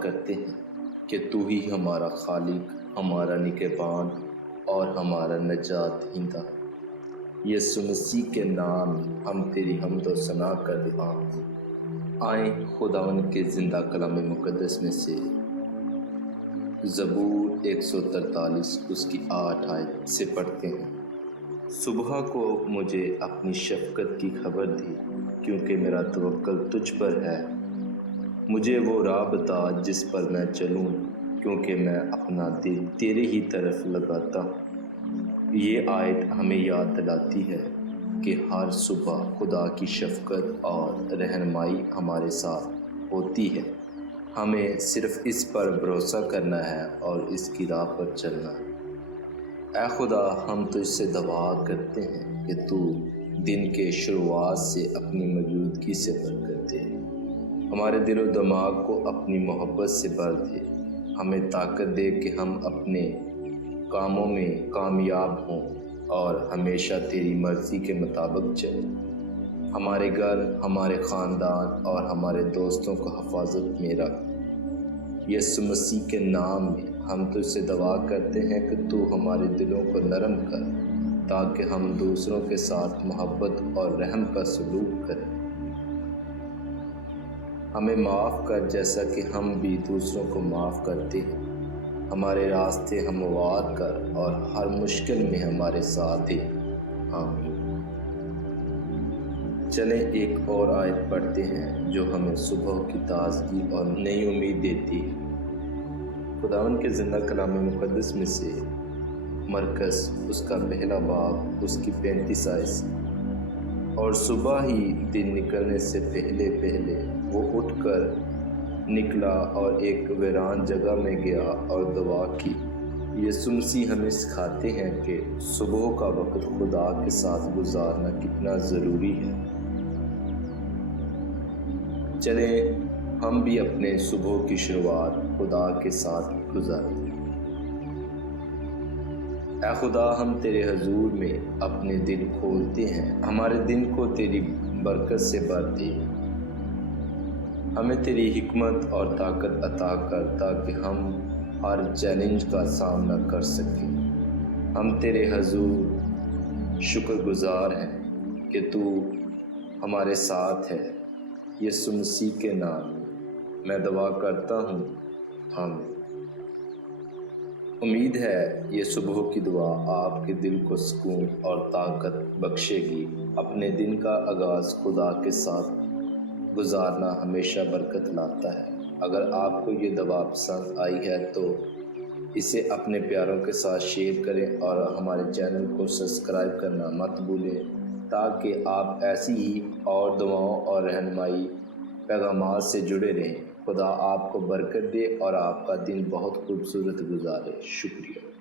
کرتے ہیں کہ تو ہی ہمارا خالق، ہمارا نگہبان اور ہمارا نجات دہندہ۔ یسوع مسیح کے نام میں ہم تیری حمد و ثنا کرتے ہیں۔ آئیں خداوند کے زندہ کلام مقدس میں سے زبور 143 اس کی 8 آیت سے پڑھتے ہیں۔ صبح کو مجھے اپنی شفقت کی خبر دی، کیونکہ میرا توکل تجھ پر ہے۔ مجھے وہ راہ بتا جس پر میں چلوں، کیونکہ میں اپنا دل تیرے ہی طرف لگاتا ہوں۔ یہ آیت ہمیں یاد دلاتی ہے کہ ہر صبح خدا کی شفقت اور رہنمائی ہمارے ساتھ ہوتی ہے۔ ہمیں صرف اس پر بھروسہ کرنا ہے اور اس کی راہ پر چلنا ہے۔ اے خدا، ہم تجھ سے دعا کرتے ہیں کہ تو دن کے شروعات سے اپنی موجودگی سے برکت دے، ہمارے دل و دماغ کو اپنی محبت سے بھر دے، ہمیں طاقت دے کہ ہم اپنے کاموں میں کامیاب ہوں اور ہمیشہ تیری مرضی کے مطابق چلیں۔ ہمارے گھر، ہمارے خاندان اور ہمارے دوستوں کو حفاظت میں رکھ۔ یسوع مسیح کے نام میں ہم تجھ سے دعا کرتے ہیں کہ تو ہمارے دلوں کو نرم کر، تاکہ ہم دوسروں کے ساتھ محبت اور رحم کا سلوک کریں۔ ہمیں معاف کر جیسا کہ ہم بھی دوسروں کو معاف کرتے ہیں۔ ہمارے راستے ہموار کر اور ہر مشکل میں ہمارے ساتھ دے۔ آمین۔ چلیں ایک اور آیت پڑھتے ہیں جو ہمیں صبح کی تازگی اور نئی امید دیتی ہے۔ خداوند کے زندہ کلام مقدس میں سے مرکز اس کا پہلا باب اس کی 35 آیت سے۔ اور صبح ہی دن نکلنے سے پہلے وہ اٹھ کر نکلا اور ایک ویران جگہ میں گیا اور دعا کی۔ یسوع مسیح ہمیں سکھاتے ہیں کہ صبح کا وقت خدا کے ساتھ گزارنا کتنا ضروری ہے۔ چلیں ہم بھی اپنے صبح کی شروعات خدا کے ساتھ گزاریں۔ اے خدا، ہم تیرے حضور میں اپنے دل کھولتے ہیں، ہمارے دن کو تیری برکت سے بھر دے۔ ہمیں تیری حکمت اور طاقت عطا کر تاکہ ہم ہر چیلنج کا سامنا کر سکیں۔ ہم تیرے حضور شکر گزار ہیں کہ تو ہمارے ساتھ ہے۔ یسوع مسیح کے نام میں دعا کرتا ہوں، آمین۔ امید ہے یہ صبح کی دعا آپ کے دل کو سکون اور طاقت بخشے گی۔ اپنے دن کا آغاز خدا کے ساتھ گزارنا ہمیشہ برکت لاتا ہے۔ اگر آپ کو یہ دعا پسند آئی ہے تو اسے اپنے پیاروں کے ساتھ شیئر کریں اور ہمارے چینل کو سبسکرائب کرنا مت بھولیں، تاکہ آپ ایسی ہی اور دعاؤں اور رہنمائی پیغامات سے جڑے رہیں۔ خدا آپ کو برکت دے اور آپ کا دن بہت خوبصورت گزارے۔ شکریہ۔